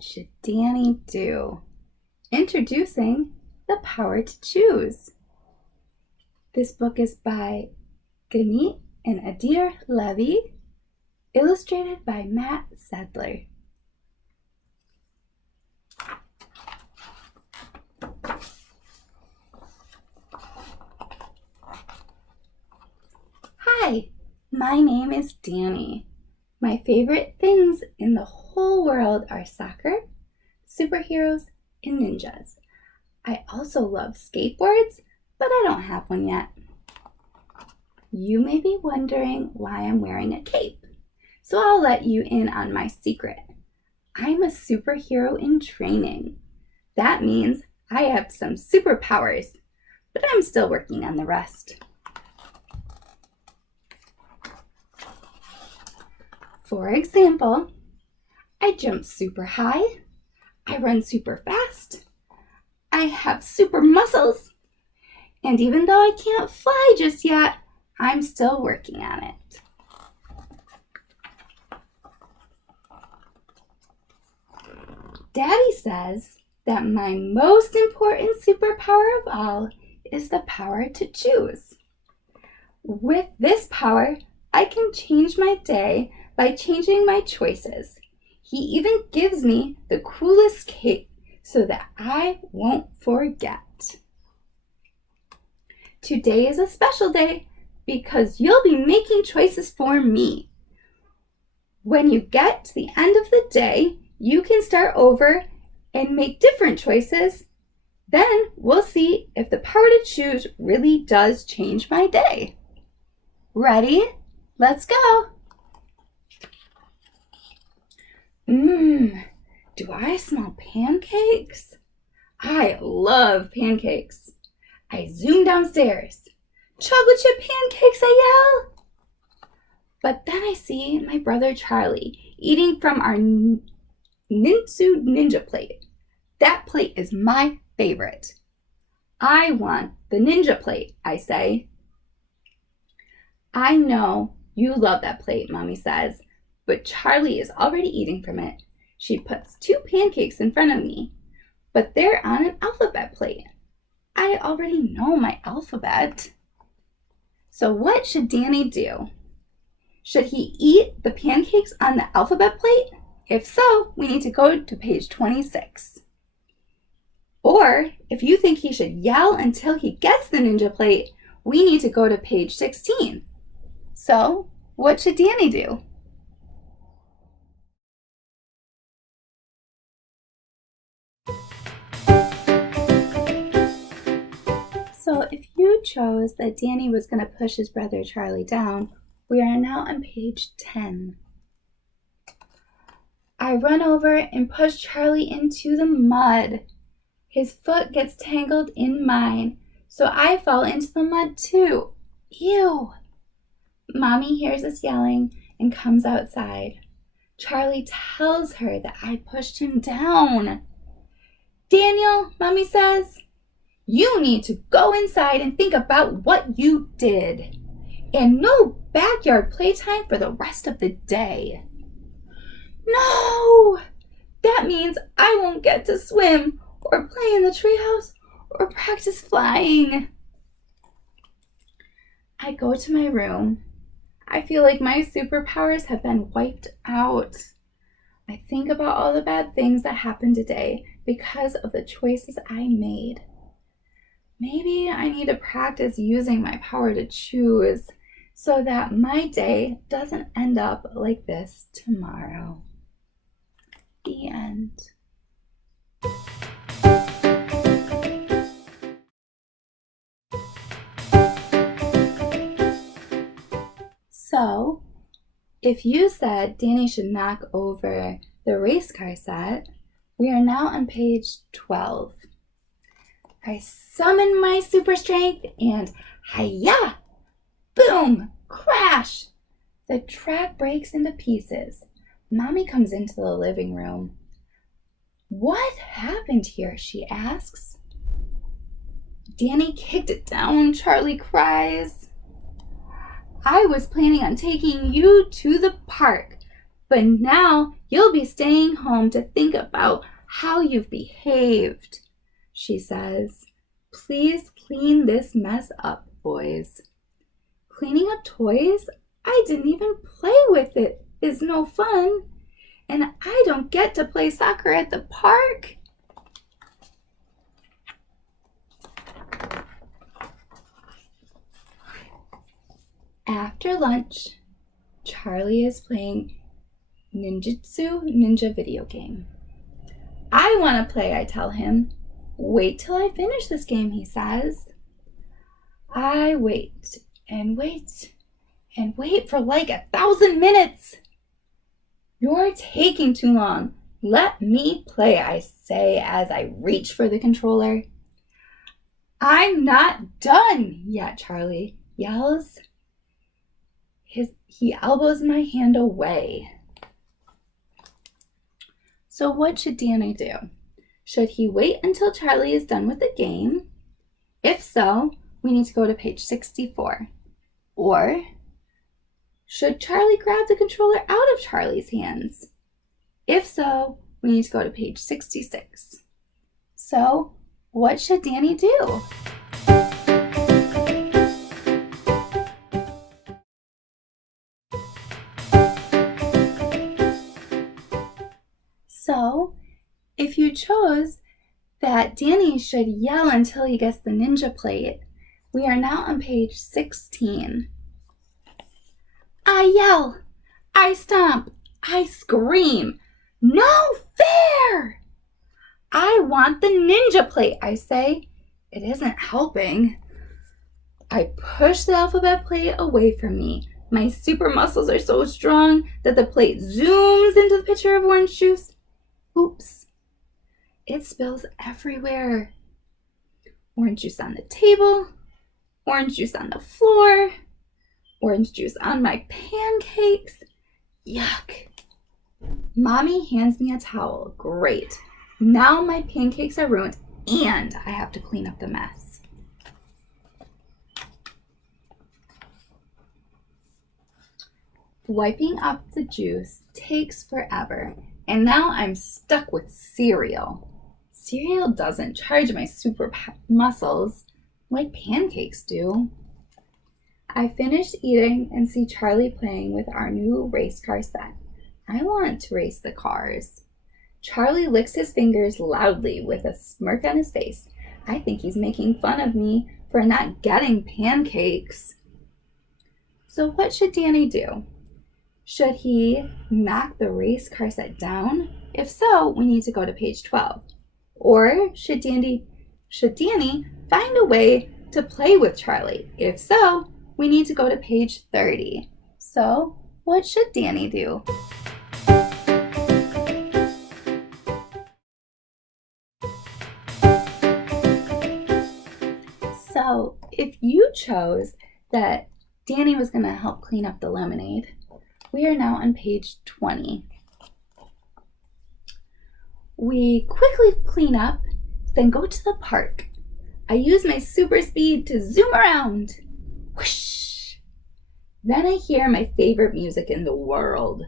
What should Danny do? Introducing The Power to Choose. This book is by Ganit and Adir Levy, illustrated by Mat Sadler. Hi, my name is Danny. My favorite things in the whole world are soccer, superheroes, and ninjas. I also love skateboards, but I don't have one yet. You may be wondering why I'm wearing a cape, so I'll let you in on my secret. I'm a superhero in training. That means I have some superpowers, but I'm still working on the rest. For example, I jump super high, I run super fast, I have super muscles, and even though I can't fly just yet, I'm still working on it. Daddy says that my most important superpower of all is the power to choose. With this power, I can change my day by changing my choices. He even gives me the coolest cape so that I won't forget. Today is a special day because you'll be making choices for me. When you get to the end of the day, you can start over and make different choices. Then we'll see if the power to choose really does change my day. Ready? Let's go! Do I smell pancakes? I love pancakes. I zoom downstairs. Chocolate chip pancakes, I yell. But then I see my brother Charlie eating from our ninja plate. That plate is my favorite. I want the ninja plate, I say. I know you love that plate, Mommy says, but Charlie is already eating from it. She puts 2 pancakes in front of me, but they're on an alphabet plate. I already know my alphabet. So what should Danny do? Should he eat the pancakes on the alphabet plate? If so, we need to go to page 26. Or if you think he should yell until he gets the ninja plate, we need to go to page 16. So what should Danny do? So if you chose that Danny was going to push his brother Charlie down, we are now on page 10. I run over and push Charlie into the mud. His foot gets tangled in mine, so I fall into the mud too. Ew! Mommy hears us yelling and comes outside. Charlie tells her that I pushed him down. Daniel, Mommy says, you need to go inside and think about what you did. And no backyard playtime for the rest of the day. No! That means I won't get to swim or play in the treehouse or practice flying. I go to my room. I feel like my superpowers have been wiped out. I think about all the bad things that happened today because of the choices I made. Maybe I need to practice using my power to choose so that my day doesn't end up like this tomorrow. The end. So, if you said Danny should knock over the race car set, we are now on page 12. I summon my super strength and hi-ya! Boom! Crash! The track breaks into pieces. Mommy comes into the living room. What happened here? She asks. Danny kicked it down, Charlie cries. I was planning on taking you to the park, But now you'll be staying home to think about how you've behaved, she says. Please clean this mess up, boys. Cleaning up toys? I didn't even play with it. Is no fun. And I don't get to play soccer at the park. After lunch, Charlie is playing Ninja video game. I want to play, I tell him. Wait till I finish this game, he says. I wait and wait and wait for like 1,000 minutes. You're taking too long. Let me play, I say as I reach for the controller. I'm not done yet, Charlie yells. He elbows my hand away. So what should Danny do? Should he wait until Charlie is done with the game? If so, we need to go to page 64. Or should Charlie grab the controller out of Charlie's hands? If so, we need to go to page 66. So, what should Danny do? So, if you chose that Danny should yell until he gets the ninja plate, we are now on page 16. I yell, I stomp, I scream. No fair! I want the ninja plate, I say. It isn't helping. I push the alphabet plate away from me. My super muscles are so strong that the plate zooms into the pitcher of orange juice. Oops. It spills everywhere. Orange juice on the table, orange juice on the floor, orange juice on my pancakes. Yuck. Mommy hands me a towel. Great. Now my pancakes are ruined and I have to clean up the mess. Wiping up the juice takes forever, and now I'm stuck with cereal. Cereal doesn't charge my super muscles like pancakes do. I finish eating and see Charlie playing with our new race car set. I want to race the cars. Charlie licks his fingers loudly with a smirk on his face. I think he's making fun of me for not getting pancakes. So what should Danny do? Should he knock the race car set down? If so, we need to go to page 12. Or should Danny find a way to play with Charlie? If so, we need to go to page 30. So, what should Danny do? So, if you chose that Danny was going to help clean up the lemonade, we are now on page 20. We quickly clean up, then go to the park. I use my super speed to zoom around. Whoosh! Then I hear my favorite music in the world.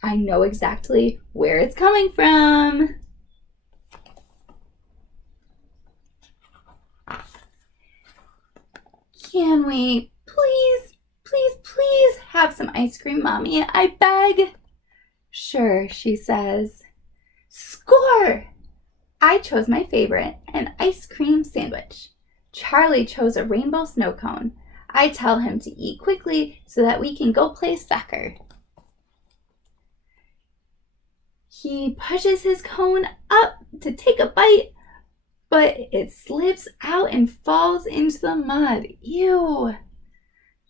I know exactly where it's coming from. Can we please have some ice cream, Mommy? I beg. Sure, she says. Score! I chose my favorite, an ice cream sandwich. Charlie chose a rainbow snow cone. I tell him to eat quickly so that we can go play soccer. He pushes his cone up to take a bite, but it slips out and falls into the mud. Ew!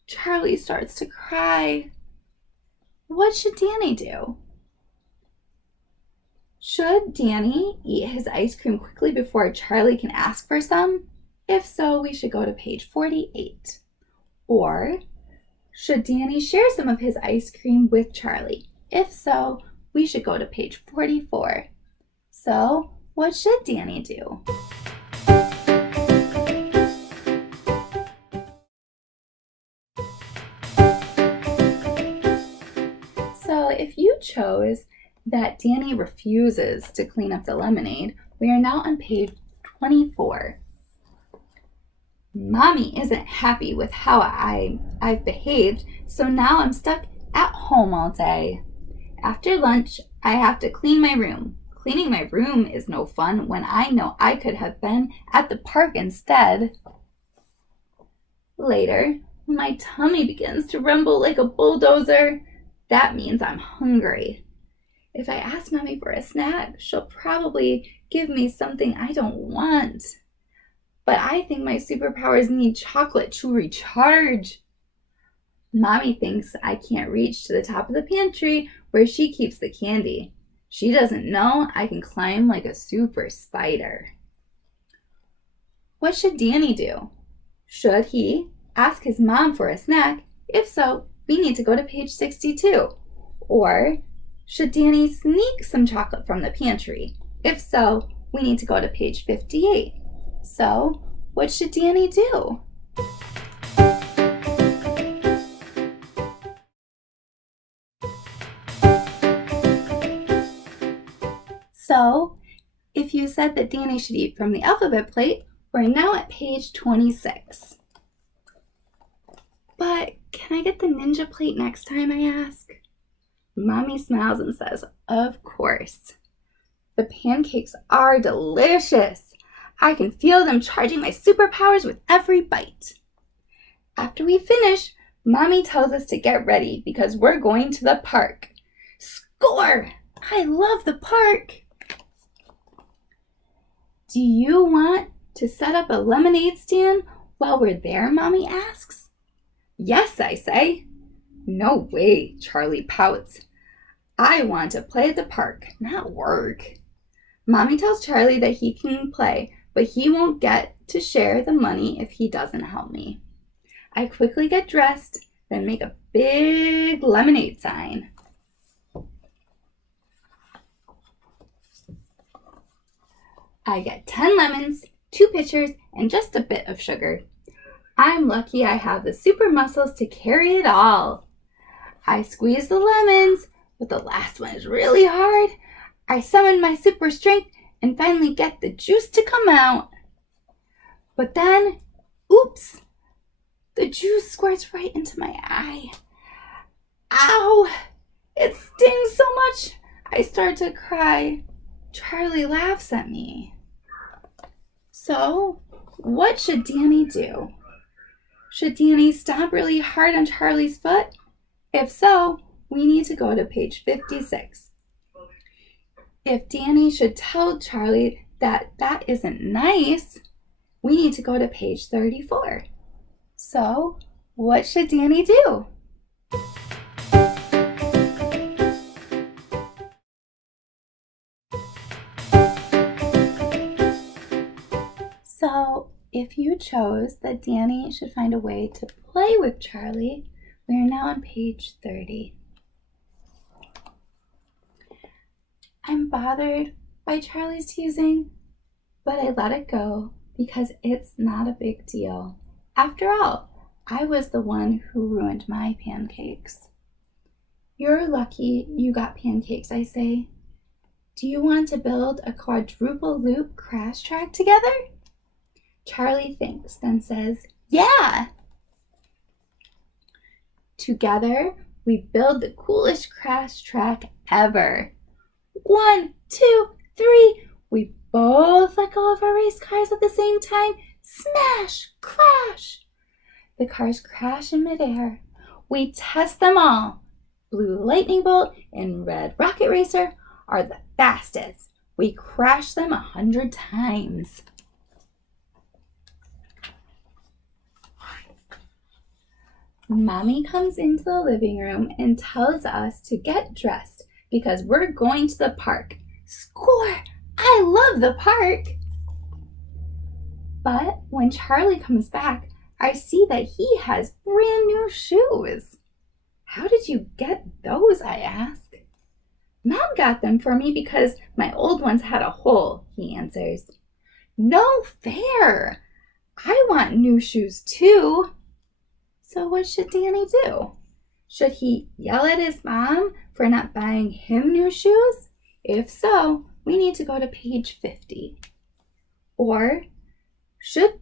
Charlie starts to cry. What should Danny do? Should Danny eat his ice cream quickly before Charlie can ask for some? If so, we should go to page 48. Or should Danny share some of his ice cream with Charlie? If so, we should go to page 44. So, what should Danny do? So, if you chose that Danny refuses to clean up the lemonade, we are now on page 24. Mommy isn't happy with how I've behaved, so now I'm stuck at home all day. After lunch, I have to clean my room. Cleaning my room is no fun when I know I could have been at the park instead. Later, my tummy begins to rumble like a bulldozer. That means I'm hungry. If I ask Mommy for a snack, she'll probably give me something I don't want. But I think my superpowers need chocolate to recharge. Mommy thinks I can't reach to the top of the pantry where she keeps the candy. She doesn't know I can climb like a super spider. What should Danny do? Should he ask his mom for a snack? If so, we need to go to page 62. Or should Danny sneak some chocolate from the pantry? If so, we need to go to page 58. So, what should Danny do? So, if you said that Danny should eat from the alphabet plate, we're now at page 26. But can I get the ninja plate next time, I ask? Mommy smiles and says, of course. The pancakes are delicious. I can feel them charging my superpowers with every bite. After we finish, Mommy tells us to get ready because we're going to the park. Score! I love the park. Do you want to set up a lemonade stand while we're there, Mommy asks. Yes, I say. No way, Charlie pouts. I want to play at the park, not work. Mommy tells Charlie that he can play, but he won't get to share the money if he doesn't help me. I quickly get dressed, then make a big lemonade sign. I get 10 lemons, 2 pitchers, and just a bit of sugar. I'm lucky I have the super muscles to carry it all. I squeeze the lemons, but the last one is really hard. I summon my super strength and finally get the juice to come out. But then, oops, the juice squirts right into my eye. Ow! It stings so much, I start to cry. Charlie laughs at me. So, what should Danny do? Should Danny stomp really hard on Charlie's foot? If so, we need to go to page 56. If Danny should tell Charlie that that isn't nice, we need to go to page 34. So, what should Danny do? So, if you chose that Danny should find a way to play with Charlie, we are now on page 30. I'm bothered by Charlie's teasing, but I let it go because it's not a big deal. After all, I was the one who ruined my pancakes. You're lucky you got pancakes, I say. Do you want to build a quadruple loop crash track together? Charlie thinks, then says, yeah! Together, we build the coolest crash track ever. 1, 2, 3. We both let go of our race cars at the same time. Smash! Crash! The cars crash in midair. We test them all. Blue Lightning Bolt and Red Rocket Racer are the fastest. We crash them 100 times. Mommy comes into the living room and tells us to get dressed because we're going to the park. Score! I love the park! But when Charlie comes back, I see that he has brand new shoes. How did you get those, I ask. Mom got them for me because my old ones had a hole, he answers. No fair! I want new shoes too. So what should Danny do? Should he yell at his mom for not buying him new shoes? If so, we need to go to page 50. Or should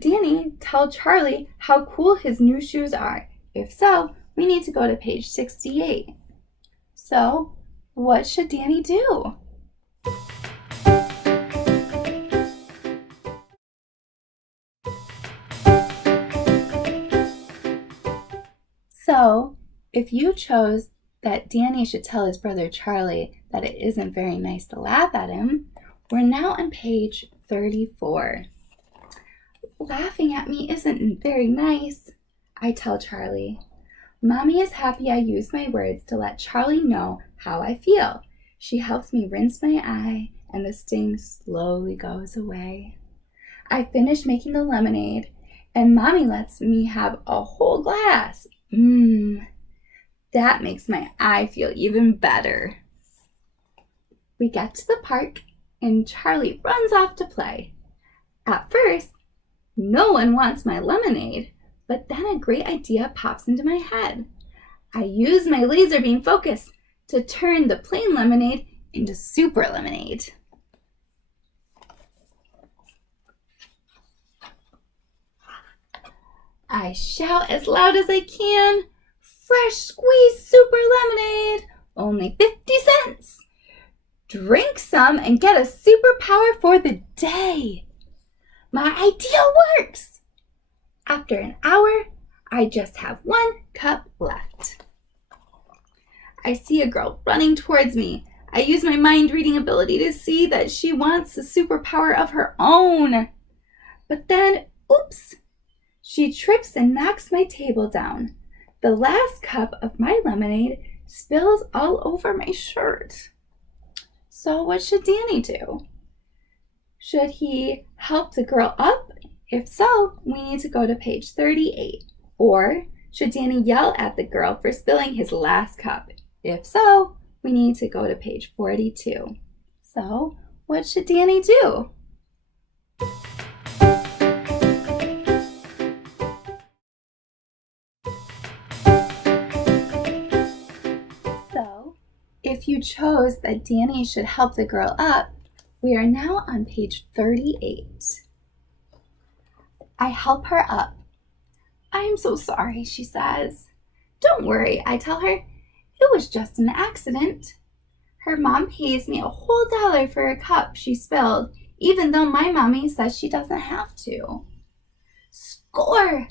Danny tell Charlie how cool his new shoes are? If so, we need to go to page 68. So, what should Danny do? So, if you chose that Danny should tell his brother Charlie that it isn't very nice to laugh at him, we're now on page 34. Laughing at me isn't very nice, I tell Charlie. Mommy is happy I use my words to let Charlie know how I feel. She helps me rinse my eye, and the sting slowly goes away. I finish making the lemonade, and Mommy lets me have a whole glass. That makes my eye feel even better. We get to the park, and Charlie runs off to play. At first, no one wants my lemonade, but then a great idea pops into my head. I use my laser beam focus to turn the plain lemonade into super lemonade. I shout as loud as I can, "Fresh squeezed super lemonade, only 50 cents. Drink some and get a superpower for the day." My idea works. After an hour, I just have 1 cup left. I see a girl running towards me. I use my mind reading ability to see that she wants a superpower of her own. But then, oops, she trips and knocks my table down. The last cup of my lemonade spills all over my shirt. So what should Danny do? Should he help the girl up? If so, we need to go to page 38. Or should Danny yell at the girl for spilling his last cup? If so, we need to go to page 42. So, what should Danny do? So, if you chose that Danny should help the girl up, we are now on page 38. I help her up. "I'm so sorry," she says. "Don't worry," I tell her. "It was just an accident." Her mom pays me a whole $1 for a cup she spilled, even though my mommy says she doesn't have to. Score!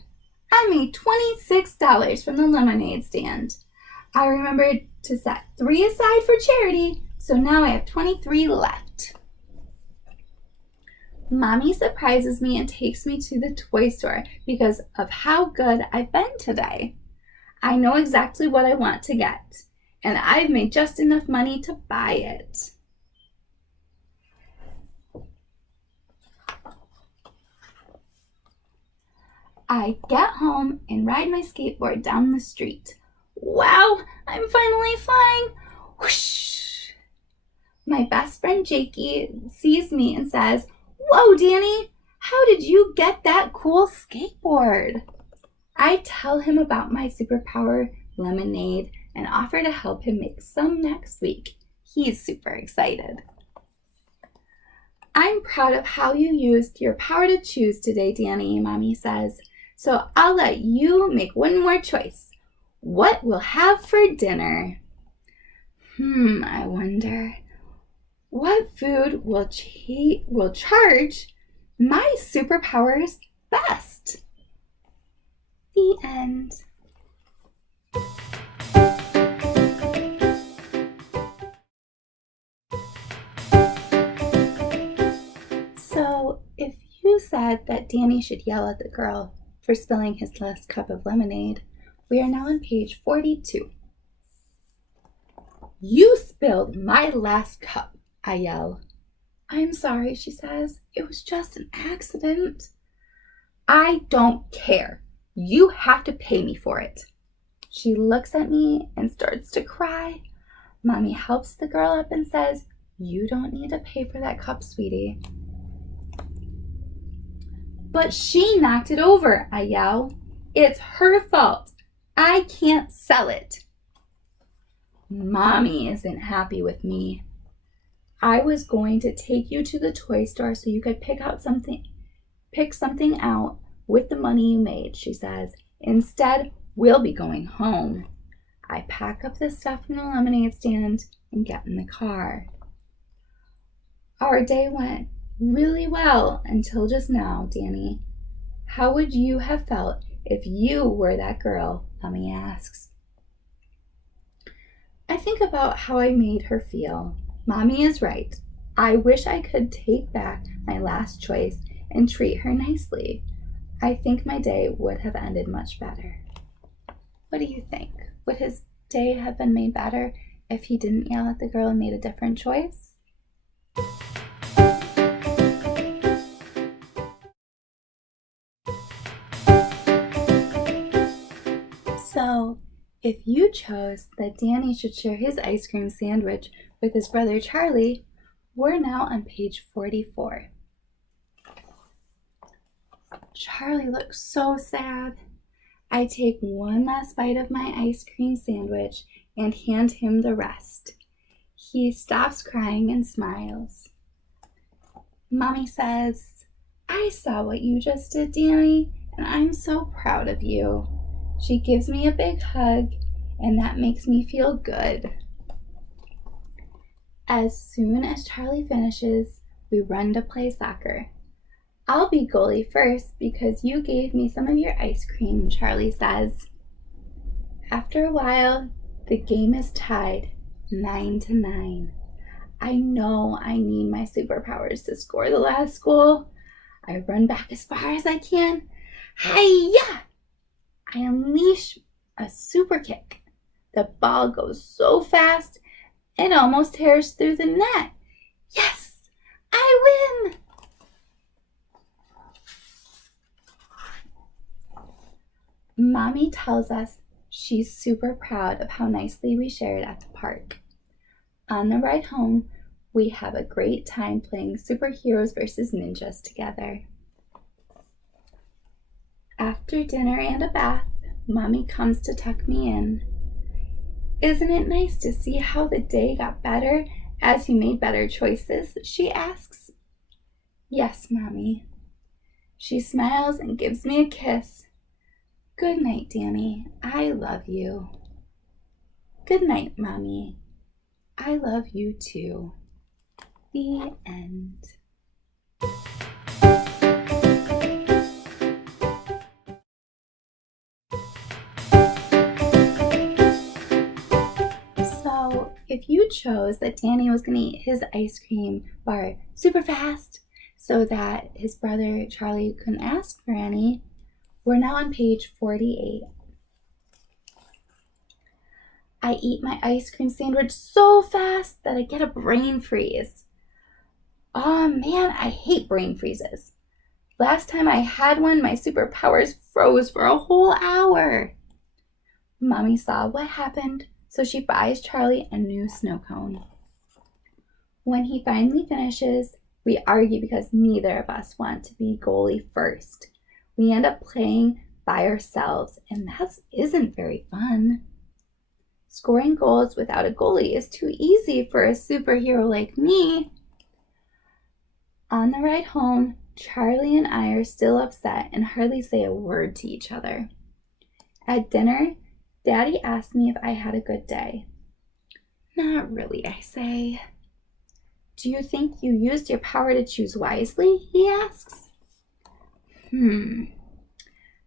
I made $26 from the lemonade stand. I remembered to set 3 aside for charity, so now I have 23 left. Mommy surprises me and takes me to the toy store because of how good I've been today. I know exactly what I want to get, and I've made just enough money to buy it. I get home and ride my skateboard down the street. Wow, I'm finally flying! Whoosh! My best friend Jakey sees me and says, "Whoa, Danny, how did you get that cool skateboard?" I tell him about my superpower, lemonade, and offer to help him make some next week. He's super excited. "I'm proud of how you used your power to choose today, Danny," Mommy says. "So I'll let you make one more choice. What we'll have for dinner?" I wonder. What food will charge my superpowers best? The end. So, if you said that Danny should yell at the girl for spilling his last cup of lemonade, we are now on page 42. "You spilled my last cup," I yell. "I'm sorry," she says. "It was just an accident." "I don't care. You have to pay me for it." She looks at me and starts to cry. Mommy helps the girl up and says, "You don't need to pay for that cup, sweetie." "But she knocked it over," I yell. "It's her fault. I I can't sell it. Mommy isn't happy with me. I was going to take you to the toy store so you could pick something out with the money you made, she says. Instead, we'll be going home. I pack up the stuff from the lemonade stand and get in the car. Our day went really well until just now, Danny. How would you have felt if you were that girl? Mommy asks. I think about how I made her feel. Mommy is right. I wish I could take back my last choice and treat her nicely. I think my day would have ended much better. What do you think? Would his day have been made better if he didn't yell at the girl and made a different choice? So, if you chose that Danny should share his ice cream sandwich with his brother Charlie, we're now on page 44. Charlie looks so sad. I take one last bite of my ice cream sandwich and hand him the rest. He stops crying and smiles. Mommy says, I saw what you just did, Danny, and I'm so proud of you. She gives me a big hug, and that makes me feel good. As soon as Charlie finishes, we run to play soccer. I'll be goalie first because you gave me some of your ice cream, Charlie says. After a while, the game is tied 9-9. I know I need my superpowers to score the last goal. I run back as far as I can. Hi-ya! I unleash a super kick. The ball goes so fast, it almost tears through the net. Yes, I win! Mommy tells us she's super proud of how nicely we shared at the park. On the ride home, we have a great time playing superheroes versus ninjas together. After dinner and a bath, Mommy comes to tuck me in. Isn't it nice to see how the day got better as you made better choices? She asks. Yes, Mommy. She smiles and gives me a kiss. Good night, Danny. I love you. Good night, Mommy. I love you too. The end. So, if you chose that Danny was going to eat his ice cream bar super fast so that his brother Charlie couldn't ask for any, we're now on page 48. I eat my ice cream sandwich so fast that I get a brain freeze. Oh man, I hate brain freezes. Last time I had one, my superpowers froze for a whole hour. Mommy saw what happened, so she buys Charlie a new snow cone. When he finally finishes, we argue because neither of us want to be goalie first. We end up playing by ourselves, and that isn't very fun. Scoring goals without a goalie is too easy for a superhero like me. On the ride home, Charlie and I are still upset and hardly say a word to each other. At dinner, Daddy asked me if I had a good day. Not really, I say. Do you think you used your power to choose wisely? He asks.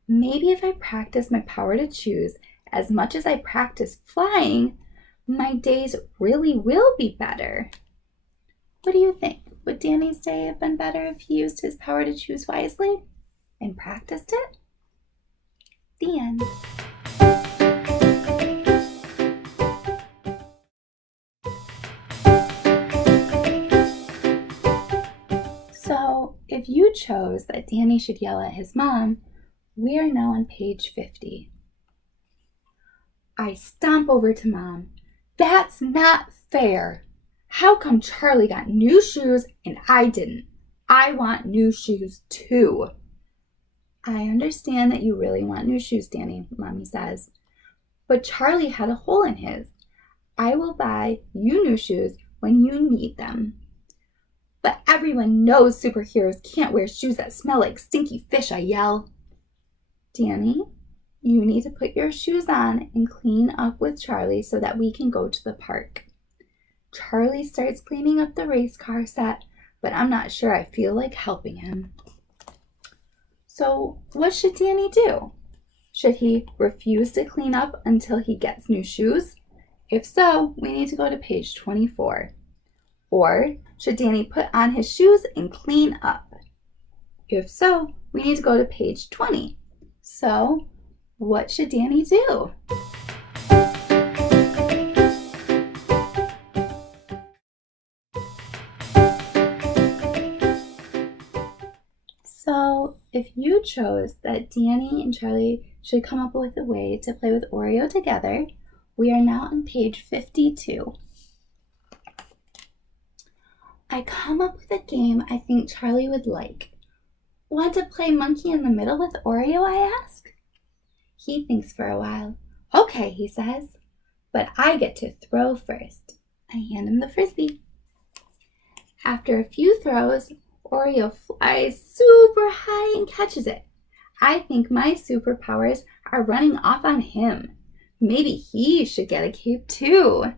Maybe if I practice my power to choose as much as I practice flying, my days really will be better. What do you think? Would Danny's day have been better if he used his power to choose wisely and practiced it? The end. So, if you chose that Danny should yell at his mom, we are now on page 50. I stomp over to Mom. That's not fair. How come Charlie got new shoes and I didn't? I want new shoes too. I understand that you really want new shoes, Danny, Mommy says. but Charlie had a hole in his. I will buy you new shoes when you need them. But everyone knows superheroes can't wear shoes that smell like stinky fish, I yell. Danny, you need to put your shoes on and clean up with Charlie so that we can go to the park. Charlie starts cleaning up the race car set, but I'm not sure I feel like helping him. So what should Danny do? Should he refuse to clean up until he gets new shoes? If so, we need to go to page 24. Or should Danny put on his shoes and clean up? If so, we need to go to page 20. So, what should Danny do? So, if you chose that Danny and Charlie should come up with a way to play with Oreo together, we are now on page 52. I come up with a game I think Charlie would like. Want to play monkey in the middle with Oreo, I ask? He thinks for a while. Okay, he says, but I get to throw first. I hand him the frisbee. After a few throws, Oreo flies super high and catches it. I think my superpowers are running off on him. Maybe he should get a cape too.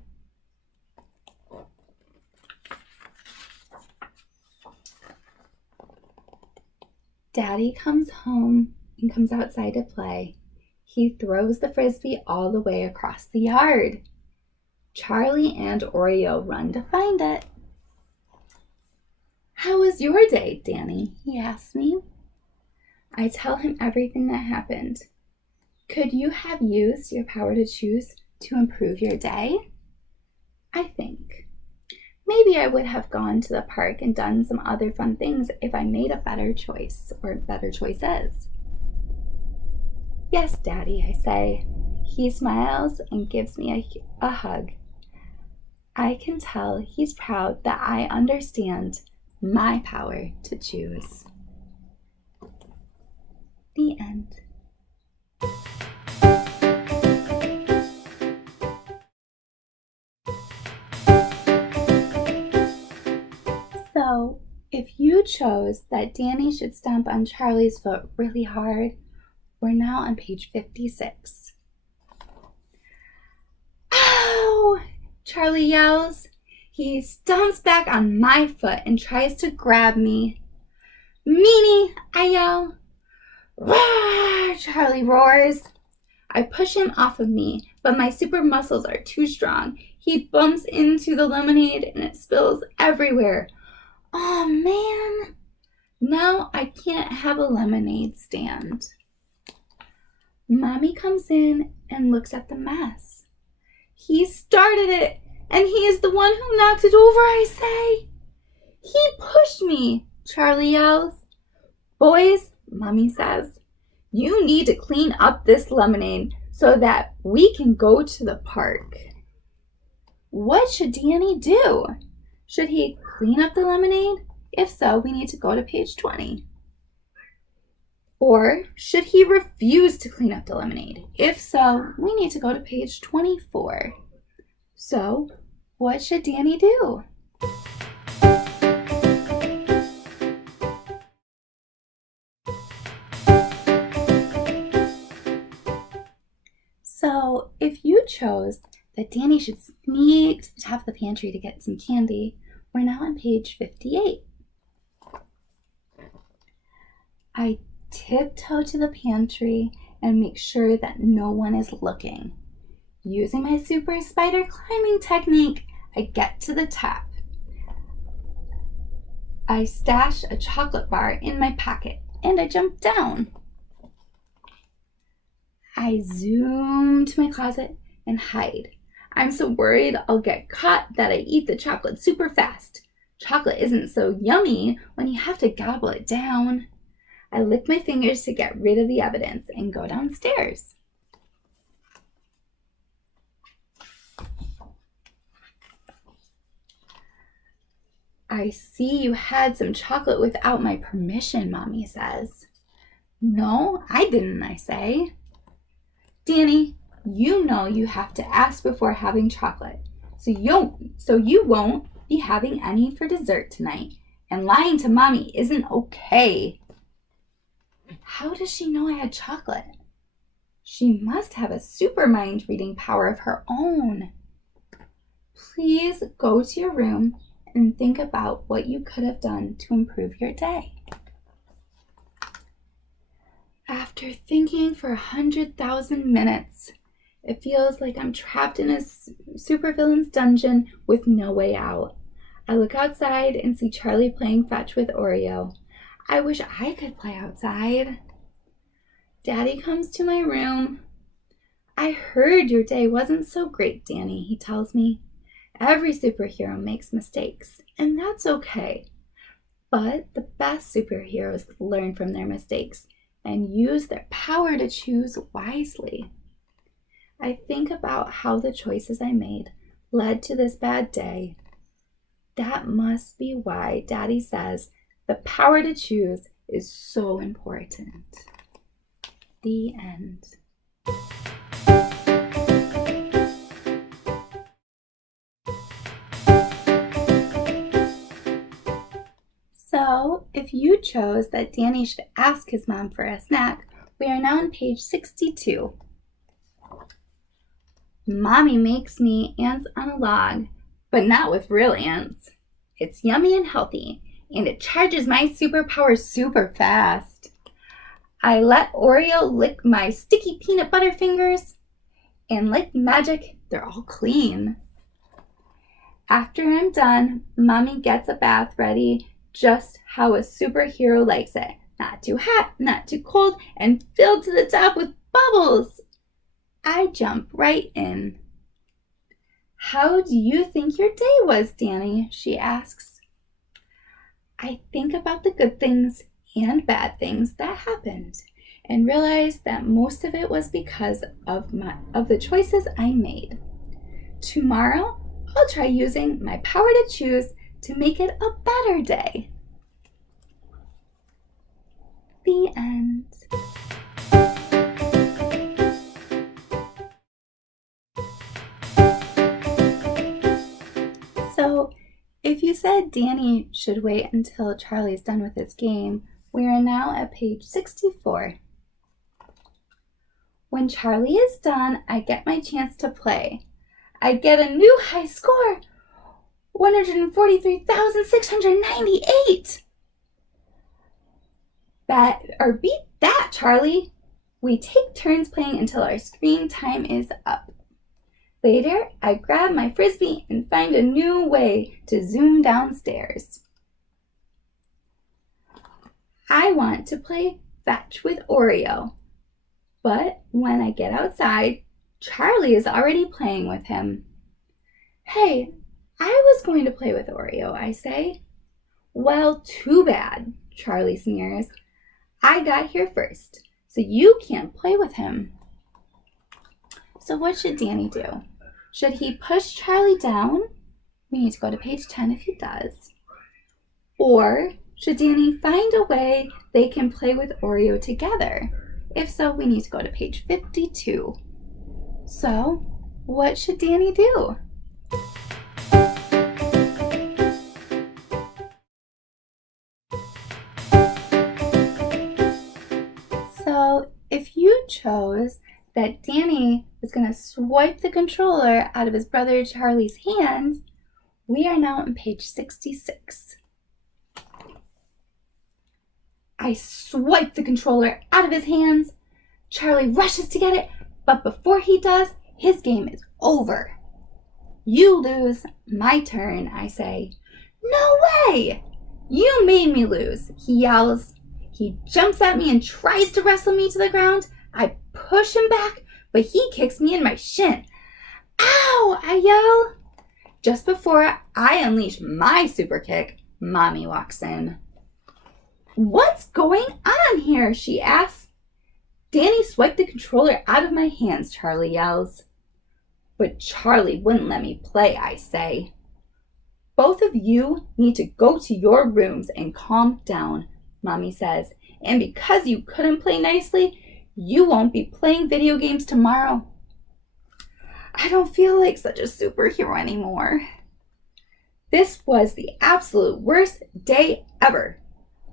Daddy comes home and comes outside to play. He throws the frisbee all the way across the yard. Charlie and Oreo run to find it. How was your day, Danny? He asks me. I tell him everything that happened. Could you have used your power to choose to improve your day? I think. Maybe I would have gone to the park and done some other fun things if I made a better choice or better choices. Yes, Daddy, I say. He smiles and gives me a hug. I can tell he's proud that I understand my power to choose. The end. So, if you chose that Danny should stomp on Charlie's foot really hard, we're now on page 56. Ow! Charlie yells. He stomps back on my foot and tries to grab me. Meanie, I yell. Roar! Charlie roars. I push him off of me, but my super muscles are too strong. He bumps into the lemonade and it spills everywhere. Oh man, now I can't have a lemonade stand. Mommy comes in and looks at the mess. He started it, and he is the one who knocked it over, I say. He pushed me, Charlie yells. Boys, Mommy says, you need to clean up this lemonade so that we can go to the park. What should Danny do? Should he clean up the lemonade? If so, we need to go to page 20. Or should he refuse to clean up the lemonade? If so, we need to go to page 24. So, what should Danny do? So, if you chose that Danny should sneak to the top of the pantry to get some candy, we're now on page 58. I tiptoe to the pantry and make sure that no one is looking. Using my super spider climbing technique, I get to the top. I stash a chocolate bar in my pocket and I jump down. I zoom to my closet and hide. I'm so worried I'll get caught that I eat the chocolate super fast. Chocolate isn't so yummy when you have to gobble it down. I lick my fingers to get rid of the evidence and go downstairs. I see you had some chocolate without my permission, Mommy says. No, I didn't, I say. Danny, You know you have to ask before having chocolate, so you won't be having any for dessert tonight, and lying to Mommy isn't okay. How does she know I had chocolate? She must have a super mind reading power of her own. Please go to your room and think about what you could have done to improve your day. After thinking for 100,000 minutes, it feels like I'm trapped in a supervillain's dungeon with no way out. I look outside and see Charlie playing fetch with Oreo. I wish I could play outside. Daddy comes to my room. I heard your day wasn't so great, Danny, he tells me. Every superhero makes mistakes, and that's okay. But the best superheroes learn from their mistakes and use their power to choose wisely. I think about how the choices I made led to this bad day. That must be why Daddy says the power to choose is so important. The end. So, if you chose that Danny should ask his mom for a snack, we are now on page 62. Mommy makes me ants on a log, but not with real ants. It's yummy and healthy, and it charges my superpowers super fast. I let Oreo lick my sticky peanut butter fingers, and like magic, they're all clean. After I'm done, Mommy gets a bath ready just how a superhero likes it. Not too hot, not too cold, and filled to the top with bubbles. I jump right in. How do you think your day was, Danny? She asks. I think about the good things and bad things that happened and realize that most of it was because of the choices I made. Tomorrow, I'll try using my power to choose to make it a better day. The end. So, if you said Danny should wait until Charlie's done with his game, we are now at page 64. When Charlie is done, I get my chance to play. I get a new high score, 143,698. Beat that, Charlie. We take turns playing until our screen time is up. Later, I grab my frisbee and find a new way to zoom downstairs. I want to play fetch with Oreo, but when I get outside, Charlie is already playing with him. Hey, I was going to play with Oreo, I say. Well, too bad, Charlie sneers. I got here first, so you can't play with him. So what should Danny do? Should he push Charlie down? We need to go to page 10 if he does. Or should Danny find a way they can play with Oreo together? If so, we need to go to page 52. So, what should Danny do? So, if you chose that Danny was going to swipe the controller out of his brother Charlie's hand, we are now on page 66. I swipe the controller out of his hands. Charlie rushes to get it, but before he does, his game is over. You lose. My turn, I say. No way! You made me lose, he yells. He jumps at me and tries to wrestle me to the ground. I push him back, but he kicks me in my shin. Ow! I yell. Just before I unleash my super kick, Mommy walks in. What's going on here? She asks. Danny swiped the controller out of my hands, Charlie yells. But Charlie wouldn't let me play, I say. Both of you need to go to your rooms and calm down, Mommy says. And because you couldn't play nicely, you won't be playing video games tomorrow. I don't feel like such a superhero anymore. This was the absolute worst day ever.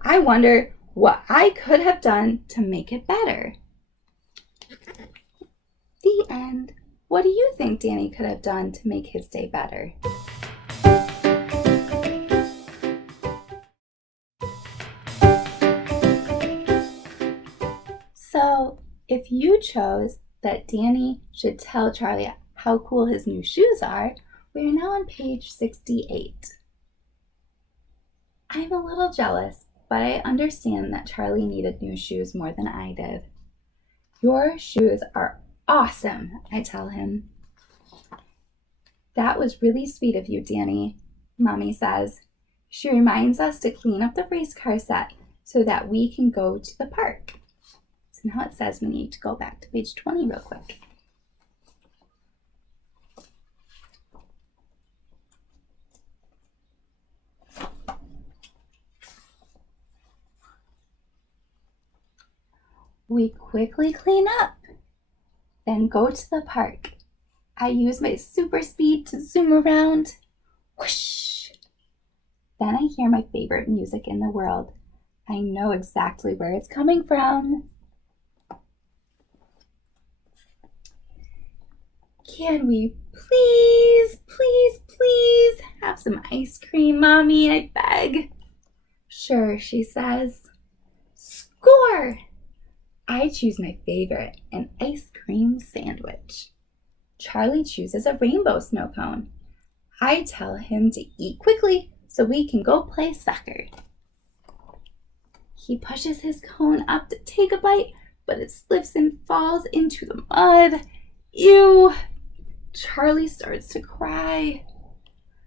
I wonder what I could have done to make it better. The end. What do you think Danny could have done to make his day better? So, if you chose that Danny should tell Charlie how cool his new shoes are, we are now on page 68. I'm a little jealous, but I understand that Charlie needed new shoes more than I did. Your shoes are awesome, I tell him. That was really sweet of you, Danny, Mommy says. She reminds us to clean up the race car set so that we can go to the park. So now it says we need to go back to page 20 real quick. We quickly clean up, then go to the park. I use my super speed to zoom around. Whoosh! Then I hear my favorite music in the world. I know exactly where it's coming from. Can we please have some ice cream, Mommy? I beg. Sure, she says. Score! I choose my favorite, an ice cream sandwich. Charlie chooses a rainbow snow cone. I tell him to eat quickly so we can go play soccer. He pushes his cone up to take a bite, but it slips and falls into the mud. Ew! Charlie starts to cry.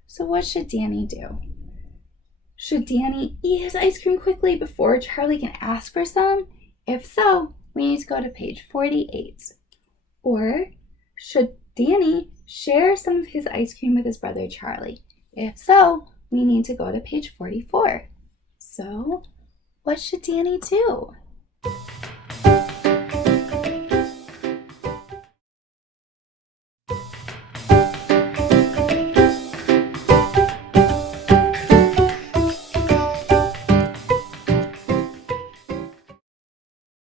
So what should Danny do? Should Danny eat his ice cream quickly before Charlie can ask for some? If so, we need to go to page 48. Or should Danny share some of his ice cream with his brother Charlie? If so, we need to go to page 44. So, what should Danny do?